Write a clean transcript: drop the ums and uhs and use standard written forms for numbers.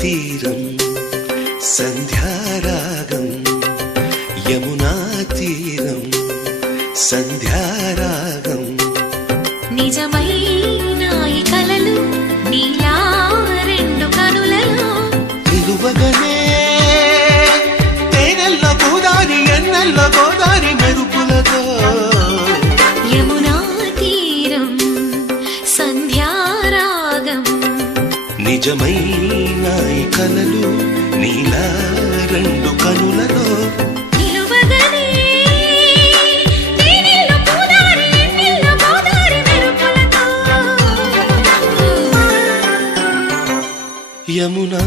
తీరం సంధ్యారాగం యమునా తీరం సంధ్యారాగం నిజమైన ఈ కలలు నీలా రెండు కనులలో నిలువగనే తేనెల్లో గోదారి ఎన్నెల్లో గోదారి మెరుపులతో యమునా తీరం సంధ్యారాగం నిజమైన ఈ కలలు నీలా రెండు కనులలో యమునా